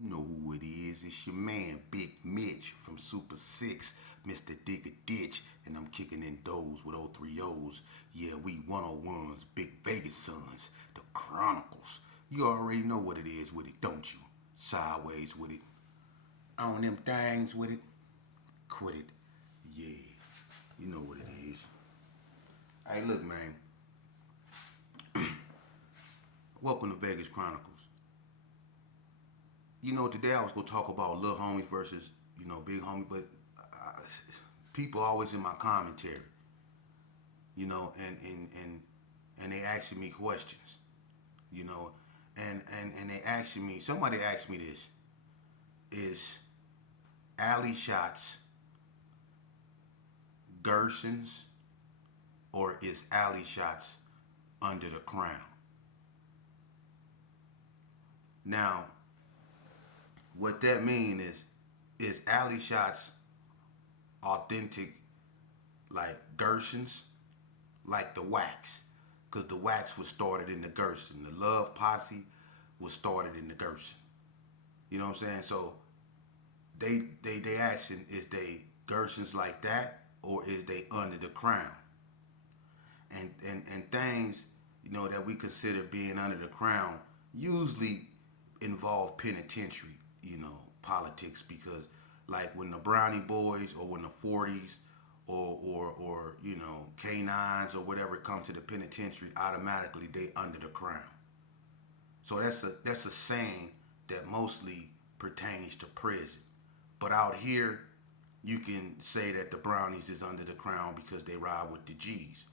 You know who it is. It's your man, Big Mitch from Super 6, Mr. Dig a Ditch, and I'm kicking in doors with 030s. Yeah, we 101s, Big Vegas Sons, the Chronicles. You already know what it is with it, don't you? Sideways with it. On them things with it. Quit it. Yeah, you know what it is. Hey, look, man. Welcome to Vegas Chronicles. Today I was gonna talk about little homies versus big homie, but uh, people always in my commentary, and they asking me questions, you know, and they asking me. Somebody asked me this: Is Allyshots Gerson's or is Allyshots under the crown? Now, what that mean is Allyshots authentic like Gerson's, like the wax, because the wax was started in the Gerson. The Love Posse was started in the Gerson. You know what I'm saying? So they action is they Gerson's like that or is they under the crown? And things that we consider being under the crown usually involve penitentiary politics because like when the Brownie Boys or when the 40s or K9s or whatever come to the penitentiary, automatically they under the crown. So that's a saying that mostly pertains to prison. But out here, you can say that the Brownies is under the crown because they ride with the G's.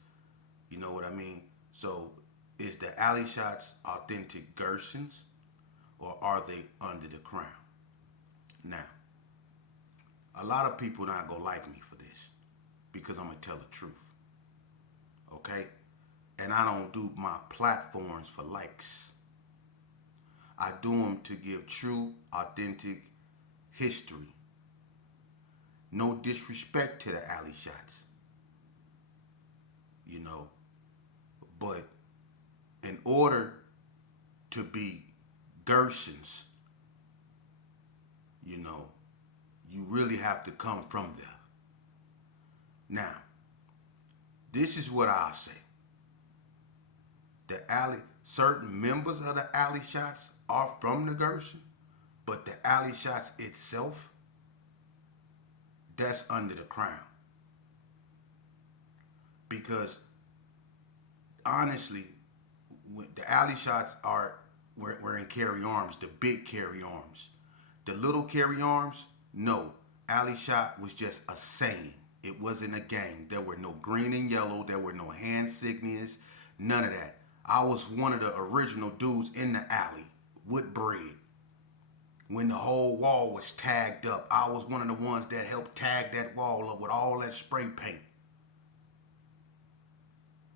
You know what I mean? So is the Alley Shots authentic Gersons or are they under the crown? Now, a lot of people not gonna like me for this because I'm gonna tell the truth. Okay? And I don't do my platforms for likes. I do them to give true, authentic history. No disrespect to the alley shots, you know. But in order to be Gerson's, you know, you really have to come from there. Now, this is what I'll say. Certain members of the alley shots are from the Gerson, but the alley shots itself, that's under the crown. Because honestly, the alley shots we're in carry arms, the big carry arms. The little carry arms, no. Alley shot was just a saying. It wasn't a gang. There were no green and yellow. There were no hand signals. None of that. I was one of the original dudes in the alley with bread. When the whole wall was tagged up, I was one of the ones that helped tag that wall up with all that spray paint.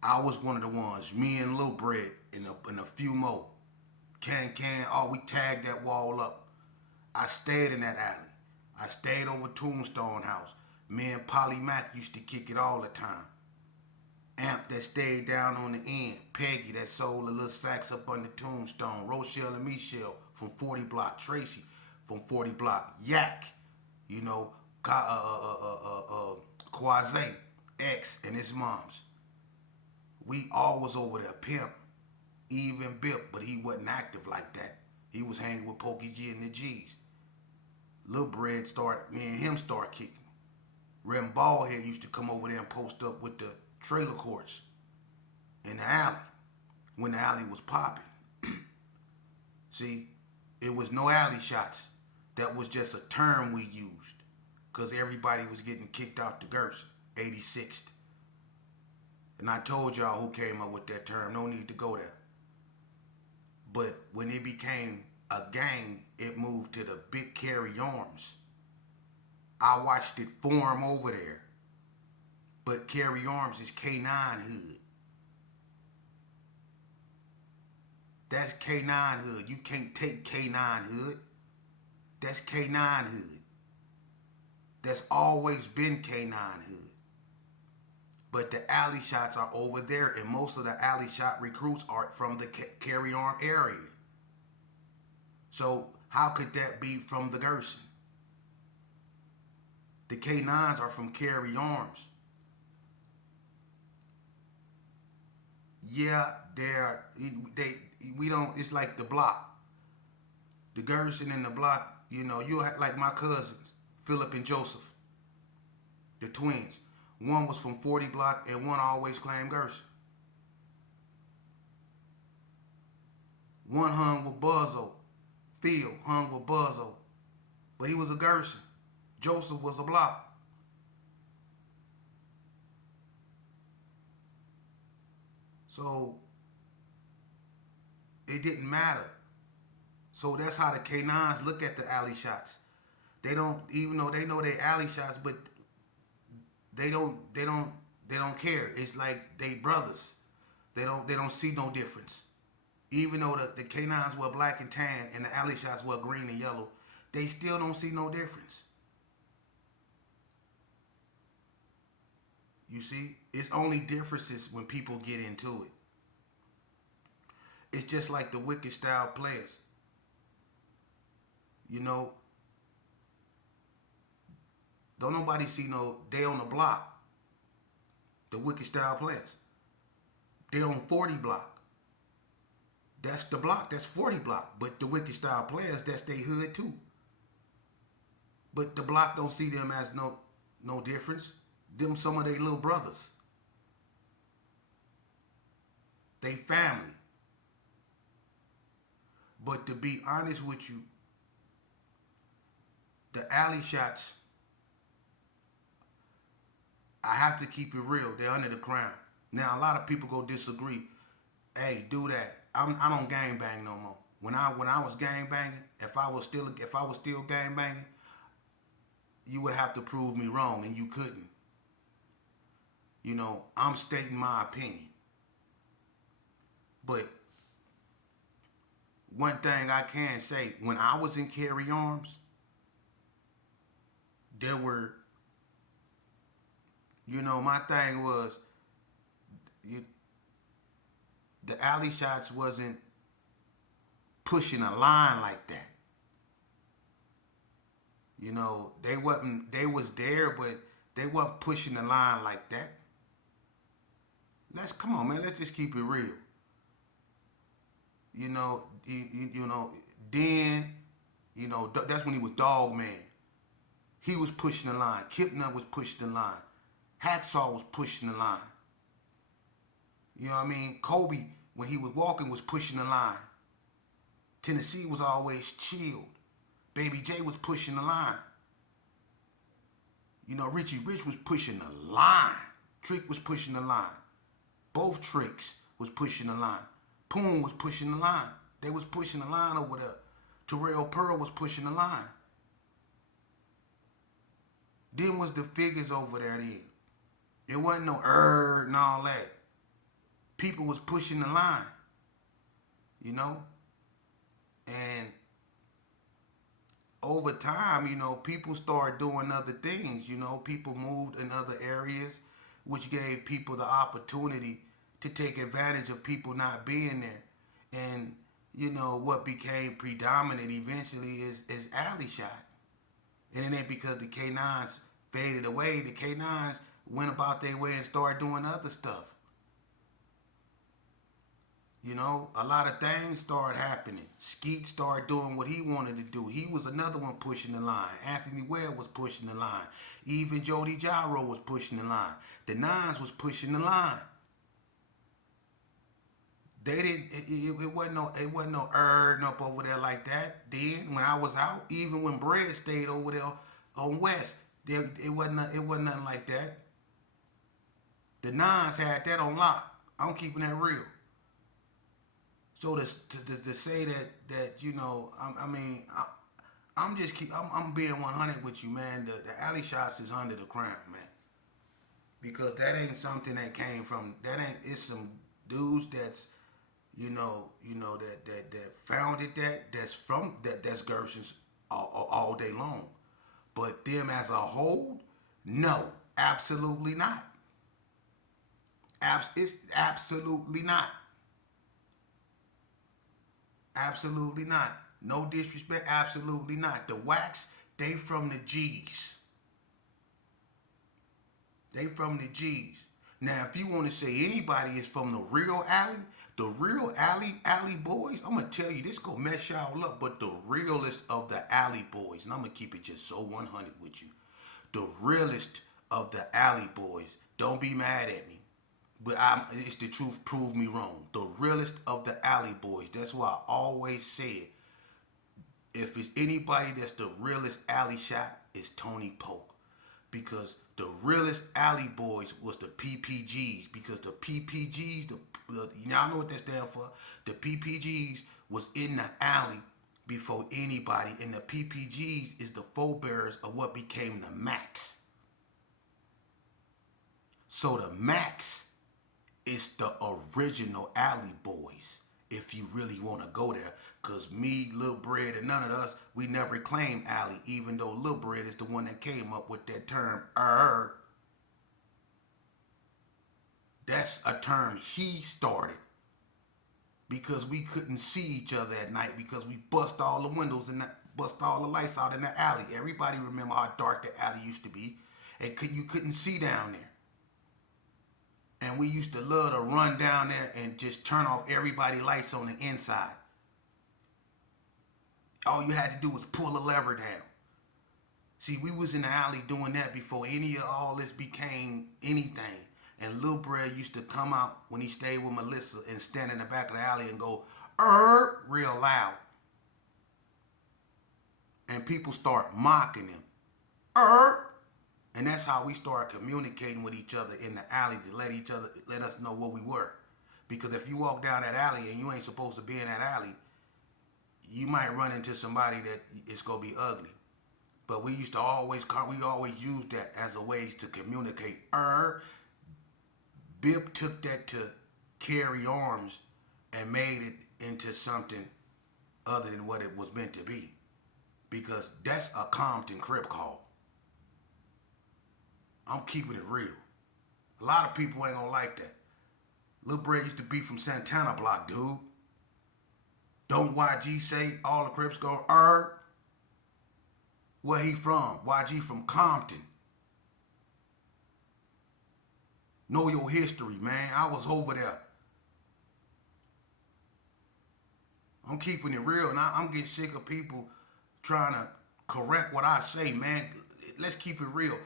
I was one of the ones, me and Lil Bread and a few more. We tagged that wall up. I stayed in that alley. I stayed over Tombstone House. Me and Polly Mac used to kick it all the time. Amp that stayed down on the end. Peggy that sold the little sacks up under Tombstone. Rochelle and Michelle from 40 Block. Tracy from 40 Block. Yak, you know, Quasi, X and his moms. We all was over there. Pimp, even Bip, but he wasn't active like that. He was hanging with Pokey G and the G's. Lil Bread me and him start kicking. Rem Ballhead used to come over there and post up with the trailer courts in the alley when the alley was popping. See, it was no alley shots. That was just a term we used because everybody was getting kicked out the Gerson, 86th. And I told y'all who came up with that term. No need to go there. But when it became a gang, it moved to the big carry arms. I watched it form over there. But carry arms is K9 hood. That's K9 hood. You can't take K9 hood. That's K9 hood. That's always been K9 hood. But the alley shots are over there, and most of the alley shot recruits are from the carry arm area. So How could that be from the Gerson? The K9s are from Carry Arms. Yeah, they we don't. It's like the block, the Gerson and the block. You know, you like my cousins, Philip and Joseph, the twins. One was from 40 block, and one always claimed Gerson. One hung with Buzzo. Phil hung with Buzzo, but he was a Gerson. Joseph was a block. So it didn't matter. So that's how the K9s look at the Allyshots. They don't, even though they know they Allyshots, but they don't care. It's like they brothers. They don't see no difference. Even though the K9s were black and tan and the Allyshots were green and yellow, they still don't see no difference. You see, it's only differences when people get into it. It's just like the wicked style players. You know, don't nobody see no, they on the block. The wicked style players. They on 40 block. That's the block, that's 40 block. But the wicked style players, that's they hood too. But the block don't see them as no difference. Them some of their little brothers. They family. But to be honest with you, the Allyshots, I have to keep it real. They're under the crown. Now a lot of people go disagree. Hey, do that. I don't gang bang no more. When I was gang banging, if I was still gang banging, you would have to prove me wrong, and you couldn't. You know, I'm stating my opinion. But one thing I can say, when I was in Carry Arms, there were, you know, my thing was, the Allyshots wasn't pushing a line like that. You know, they was there, but they wasn't pushing the line like that. Come on, man, let's just keep it real. You know, then, you know, that's when he was Dog Man. He was pushing the line. Kipner was pushing the line. Hacksaw was pushing the line. You know what I mean? Kobe, when he was walking, was pushing the line. Tennessee was always chilled. Baby J was pushing the line. You know, Richie Rich was pushing the line. Trick was pushing the line. Both Tricks was pushing the line. Poon was pushing the line. They was pushing the line over there. Terrell Pearl was pushing the line. Then was the figures over there then. It wasn't no and all that. People was pushing the line. You know? And over time, you know, people started doing other things. You know, people moved in other areas, which gave people the opportunity to take advantage of people not being there. And, you know, what became predominant eventually is Allysshot. And it ain't because the K9s faded away. The K9s went about their way and started doing other stuff. You know, a lot of things started happening. Skeet started doing what he wanted to do. He was another one pushing the line. Anthony Webb was pushing the line. Even Jody Gyro was pushing the line. The Nines was pushing the line. They didn't. It wasn't no up over there like that. Then when I was out, even when Bread stayed over there on West, it wasn't nothing like that. The Nines had that on lock. I'm keeping that real. So to say that you know, I'm being 100 with you, man. The Allyshots is under the crown, man, because that ain't something that came from that ain't. It's some dudes that's you know that founded that's Gerson'S all day long, but them as a whole, no, absolutely not. It's absolutely not. Absolutely not. No disrespect, absolutely not. The Wax, they from the G's. They from the G's. Now, if you want to say anybody is from the real alley, the real alley boys, I'm gonna tell you this gonna mess y'all up, but the realest of the alley boys, and I'm gonna keep it just so 100 with you. The realest of the alley boys. Don't be mad at me, but it's the truth. Prove me wrong. The realest of the alley boys. That's why I always said, if it's anybody that's the realest alley shot, it's Tony Polk, because the realest alley boys was the PPGs, because the PPGs, y'all know what that stands for. The PPGs was in the alley before anybody, and the PPGs is the forebearers of what became the Max. So the Max is the original alley boys, if you really want to go there. Because me, Lil Bread, and none of us, we never claimed alley, even though Lil Bread is the one that came up with that term, That's a term he started, because we couldn't see each other at night, because we bust all the windows and bust all the lights out in the alley. Everybody remember how dark the alley used to be, and you couldn't see down there. And we used to love to run down there and just turn off everybody's lights on the inside. All you had to do was pull a lever down. See, we was in the alley doing that before any of all this became anything. And Lil Bread used to come out when he stayed with Melissa and stand in the back of the alley and go, real loud. And people start mocking him. And that's how we started communicating with each other in the alley, to let us know what we were. Because if you walk down that alley and you ain't supposed to be in that alley, you might run into somebody that it's gonna be ugly. But we always use that as a ways to communicate. Bip took that to carry arms and made it into something other than what it was meant to be. Because that's a Compton crib call. I'm keeping it real. A lot of people ain't gonna like that. Lil Bread used to be from Santana Block, dude. Don't YG say all the Crips go, Where he from? YG from Compton. Know your history, man. I was over there. I'm keeping it real, and I'm getting sick of people trying to correct what I say, man. Let's keep it real.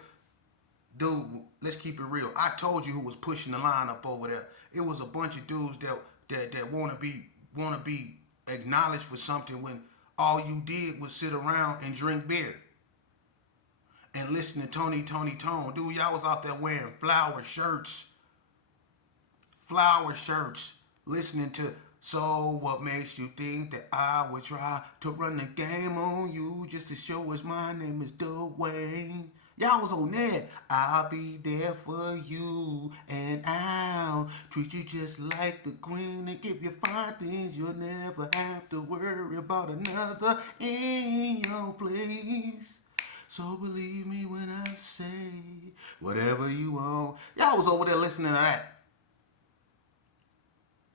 Dude, let's keep it real. I told you who was pushing the line up over there. It was a bunch of dudes that want to be acknowledged for something when all you did was sit around and drink beer and listen to Tony Tone. Dude, y'all was out there wearing flower shirts, listening to So What Makes You Think That I Would Try to Run the Game on You Just to Show Us My Name Is Dwayne. Y'all was on that. I'll be there for you, and I'll treat you just like the queen and give you fine things. You'll never have to worry about another in your place. So believe me when I say whatever you want. Y'all was over there listening to that.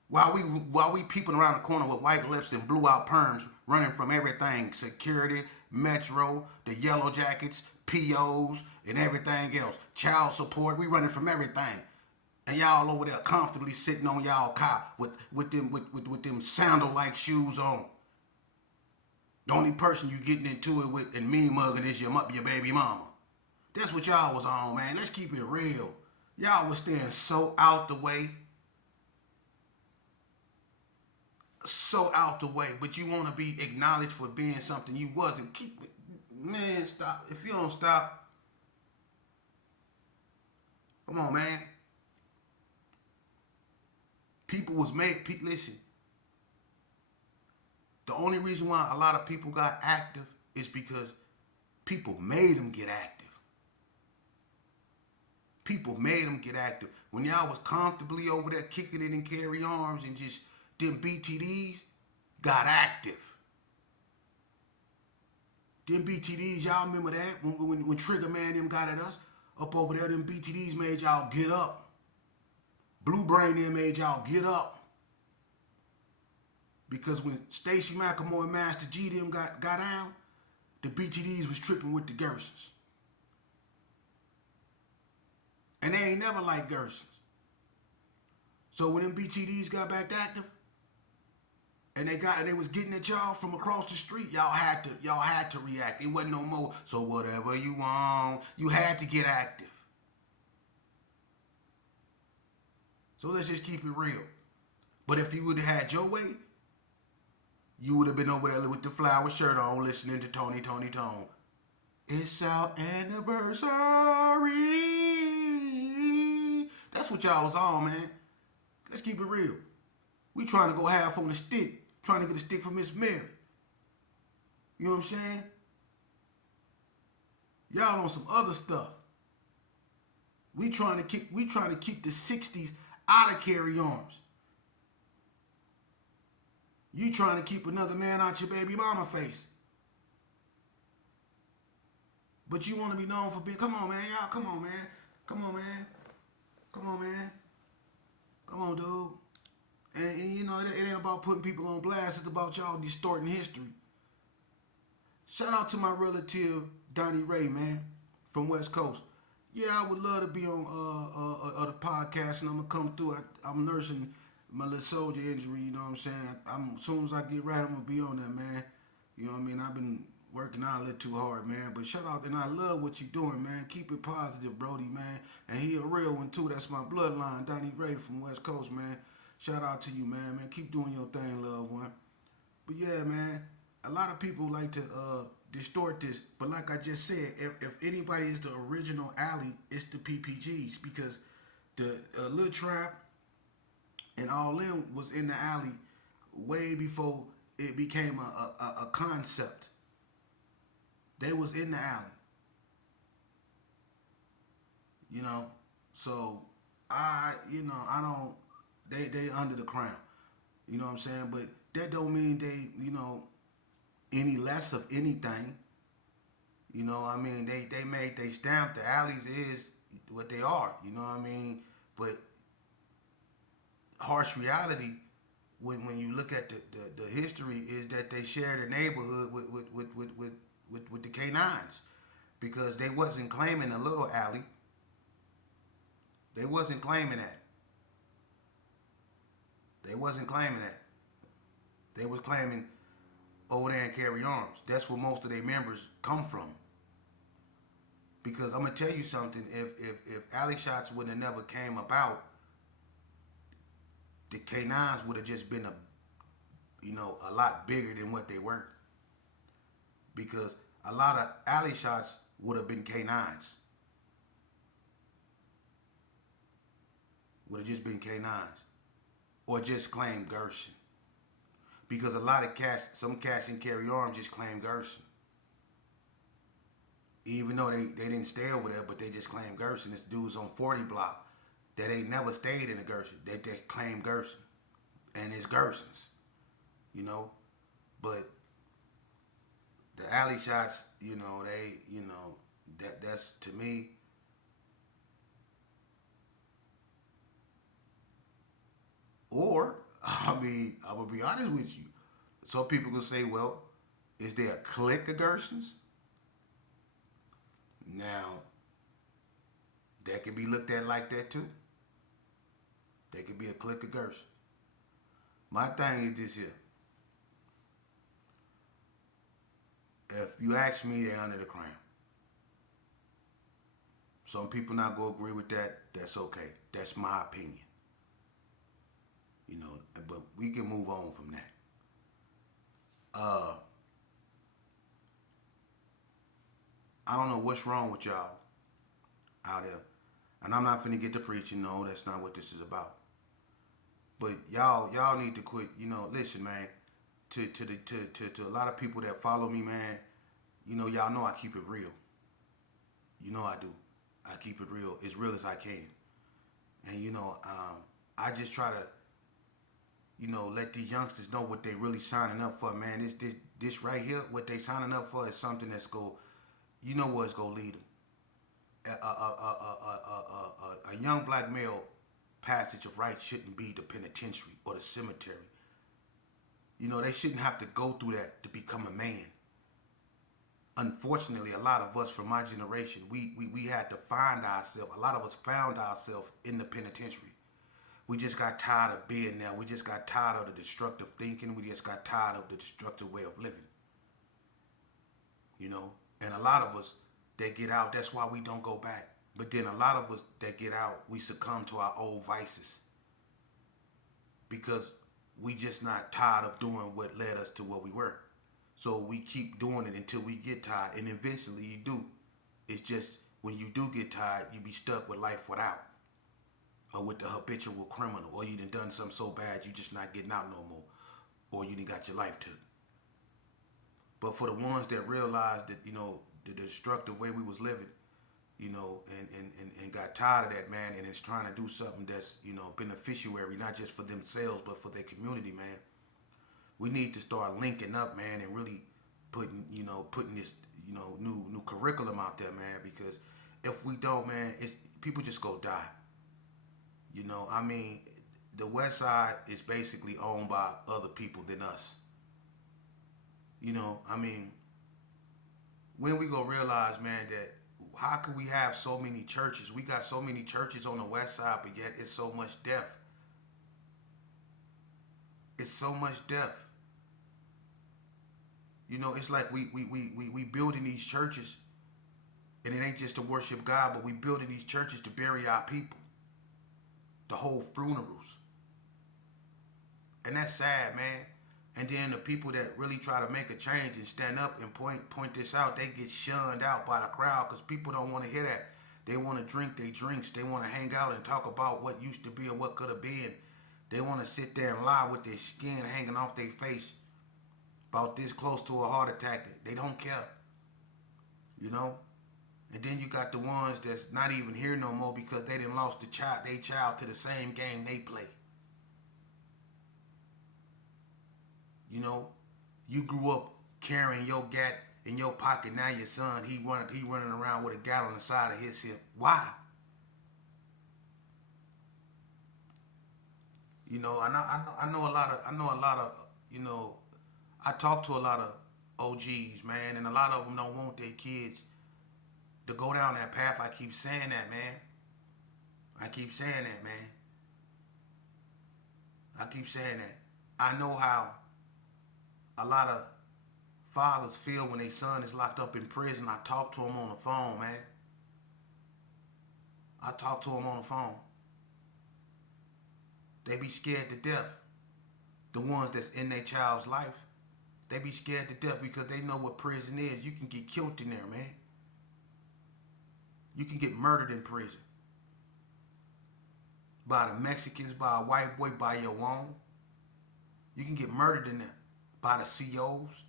While we peeping around the corner with white lips and blew out perms, running from everything, security, Metro, the Yellow Jackets, POs, and everything else. Child support, we running from everything. And y'all over there comfortably sitting on y'all cot with them sandal-like shoes on. The only person you getting into it with and mean mugging is your baby mama. That's what y'all was on, man. Let's keep it real. Y'all was staying so out the way. So out the way, but you want to be acknowledged for being something you wasn't. Man, stop. If you don't stop, come on, man. People was made. Listen. The only reason why a lot of people got active is because people made them get active. People made them get active. When y'all was comfortably over there kicking it and carry arms and just them BTDs got active. Them BTDs, y'all remember that? When Trigger Man them got at us up over there, them BTDs made y'all get up. Blue Brain them made y'all get up. Because when Stacey McElmore and Master G them got down, the BTDs was tripping with the Gerson'S. And they ain't never liked Gerson'S. So when them BTDs got back active, and they was getting at y'all from across the street, y'all had to react. It wasn't no more. So whatever you want, you had to get active. So let's just keep it real. But if you would have had your way, you would have been over there with the flower shirt on, listening to Tony Tone. It's our anniversary. That's what y'all was on, man. Let's keep it real. We trying to go half on the stick, trying to get a stick from Miss Mary. You know what I'm saying? Y'all on some other stuff. We trying to keep the 60s out of carry arms. You trying to keep another man out your baby mama face. But you want to be known for being, come on, man, y'all, come on, man. Come on, man. Come on, man. Come on, dude. And you know, it ain't about putting people on blast. It's about y'all distorting history. Shout out to my relative, Donnie Ray, man, from West Coast. Yeah, I would love to be on the podcast, and I'm going to come through. I'm nursing my little soldier injury, you know what I'm saying? As soon as I get right, I'm going to be on that, man. You know what I mean? I've been working out a little too hard, man. But shout out, and I love what you're doing, man. Keep it positive, Brody, man. And he a real one, too. That's my bloodline, Donnie Ray from West Coast, man. Shout out to you, man. Keep doing your thing, loved one. But yeah, man, a lot of people like to distort this. But like I just said, if anybody is the original Alley, it's the PPGs. Because the Lil Trap and All In was in the Alley way before it became a concept. They was in the Alley. You know? So, I don't... They under the crown. You know what I'm saying? But that don't mean they, any less of anything. You know what I mean? They made they stamp. The Alleys is what they are. You know what I mean? But harsh reality, when you look at the history, is that they shared a neighborhood with the K9s. Because they wasn't claiming a little alley. They wasn't claiming that. They wasn't claiming that. They was claiming over there and carry arms. That's where most of their members come from. Because I'm gonna tell you something. If Allyshots would have never came about, the K9s would have just been a lot bigger than what they were. Because a lot of Allyshots would have been K9s. Would have just been K9s. Or just claim Gerson. Because a lot of cats, some cats in carry arms just claim Gerson. Even though they didn't stay over there, but they just claim Gerson. This dude's on 40 block that ain't never stayed in a Gerson. They claim Gerson. And it's Gerson'S. But the Allyshots, that's to me. Or, I'm going to be honest with you. Some people will say, well, is there a clique of Gerson'S? Now, that could be looked at like that too. They could be a clique of Gerson. My thing is this here. If you ask me, they're under the crown. Some people not going to agree with that. That's okay. That's my opinion. But we can move on from that. I don't know what's wrong with y'all out there. And I'm not finna get to preaching. No, that's not what this is about. But y'all need to quit. Listen, man. To a lot of people that follow me, man. Y'all know I keep it real. I do. I keep it real, as real as I can. And I just try to, let these youngsters know what they really signing up for, man. This right here, what they signing up for is something that's where it's gonna lead them. A young black male passage of rights shouldn't be the penitentiary or the cemetery. You know, they shouldn't have to go through that to become a man. Unfortunately, a lot of us from my generation, we had to find ourselves. A lot of us found ourselves in the penitentiary. We just got tired of being there. We just got tired of the destructive thinking. We just got tired of the destructive way of living. You know, and a lot of us that get out, that's why we don't go back. But then a lot of us that get out, we succumb to our old vices because we just not tired of doing what led us to what we were. So we keep doing it until we get tired, and eventually you do. It's just when you do get tired, you be stuck with life without, or with the habitual criminal, or you done something so bad you just not getting out no more, or you done got your life took. But for the ones that realized that, you know, the destructive way we was living, you know, and got tired of that, man, and is trying to do something that's, you know, beneficiary, not just for themselves, but for their community, man. We need to start linking up, man, and really putting this, you know, new curriculum out there, man, because if we don't, man, people just go die. You know, I mean, the West Side is basically owned by other people than us. You know, I mean, when we gonna realize, man, that how could we have so many churches? We got so many churches on the West Side, but yet it's so much death. It's so much death. You know, it's like we building these churches, and it ain't just to worship God, but we building these churches to bury our people. The whole funerals. And that's sad, man. And then the people that really try to make a change and stand up and point this out, they get shunned out by the crowd because people don't want to hear that. They want to drink their drinks. They want to hang out and talk about what used to be or what could have been. They want to sit there and lie with their skin hanging off their face about this close to a heart attack. They don't care. You know? And then you got the ones that's not even here no more because they done lost their child to the same game they play. You know, you grew up carrying your gat in your pocket. Now your son, he running around with a gat on the side of his hip. Why? You know, I know a lot of, you know, I talk to a lot of OGs, man, and a lot of them don't want their kids to go down that path. I keep saying that, man. I keep saying that, man. I keep saying that. I know how a lot of fathers feel when their son is locked up in prison. I talk to them on the phone, man. I talk to them on the phone. They be scared to death. The ones that's in their child's life, they be scared to death because they know what prison is. You can get killed in there, man. You can get murdered in prison. By the Mexicans, by a white boy, by your own. You can get murdered in there. By the COs.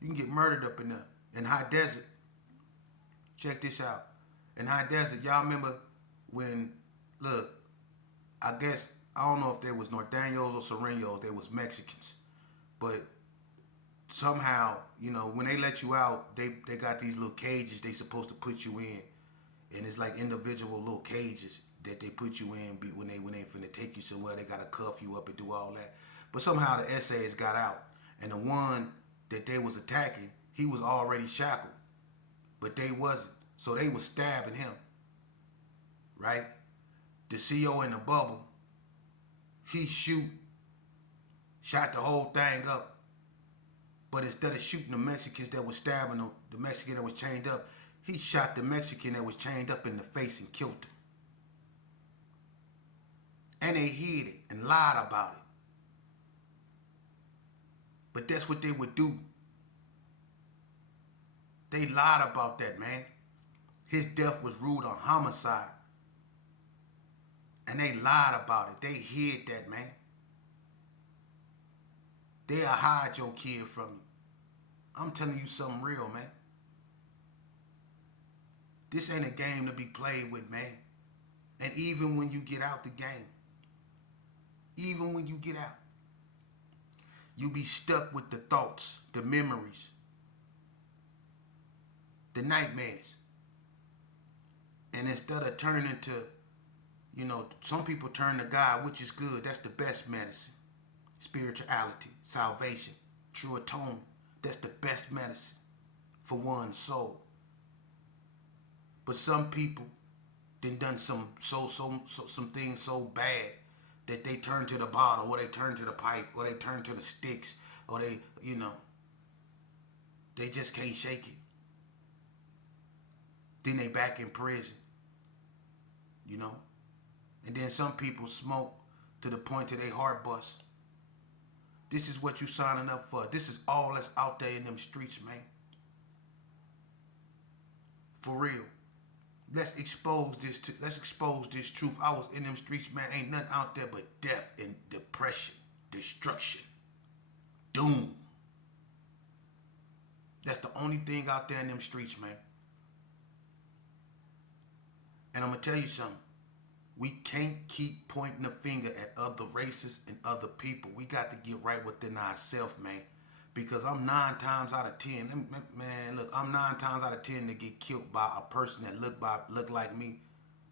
You can get murdered up in there. In High Desert. Check this out. In High Desert, y'all remember when, look, I guess, I don't know if they was Norteños or Sureños, they was Mexicans. But somehow, you know, when they let you out, they got these little cages they supposed to put you in. And it's like individual little cages that they put you in when they finna take you somewhere. They gotta cuff you up and do all that. But somehow the essays got out. And the one that they was attacking, he was already shackled. But they wasn't. So they was stabbing him. Right? The CO in the bubble, he shot the whole thing up. But instead of shooting the Mexicans that was stabbing him, the Mexican that was chained up, he shot the Mexican that was chained up in the face and killed him. And they hid it and lied about it. But that's what they would do. They lied about that, man. His death was ruled a homicide. And they lied about it. They hid that, man. They'll hide your kid from you. I'm telling you something real, man. This ain't a game to be played with, man. And even when you get out the game, even when you get out, you be stuck with the thoughts, the memories, the nightmares. And instead of turning into, you know, some people turn to God, which is good. That's the best medicine. spirituality, salvation, true atonement. That's the best medicine for one's soul. But some people done some some things so bad that they turn to the bottle, or they turn to the pipe, or they turn to the sticks, or they, they just can't shake it. Then they back in prison, and then some people smoke to the point that they heart bust. This is what you signing up for. This is all that's out there in them streets, man. For real. Let's expose this truth. I was in them streets, man. Ain't nothing out there but death and depression, destruction, doom. That's the only thing out there in them streets, man. And I'm gonna tell you something. We can't keep pointing the finger at other races and other people. We got to get right within ourselves, man. Because I'm 9 times out of 10, man, look, I'm 9 times out of 10 to get killed by a person that look like me,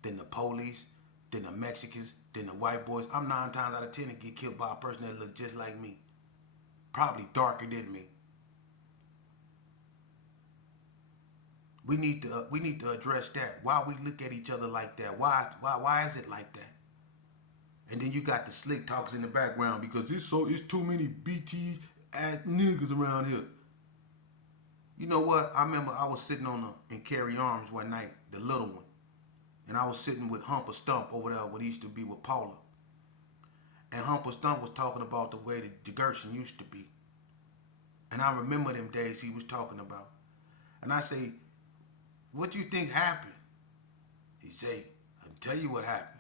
than the police, than the Mexicans, than the white boys. I'm 9 times out of 10 to get killed by a person that look just like me. Probably darker than me. We need to address that. Why we look at each other like that? Why is it like that? And then you got the slick talks in the background because it's too many BT ass niggas around here. You know what? I remember I was sitting in Carry Arms one night, the little one, and I was sitting with Humper Stump over there, what used to be with Paula. And Humper Stump was talking about the way the Gerson used to be. And I remember them days he was talking about. And I say, what do you think happened? He say, I'll tell you what happened.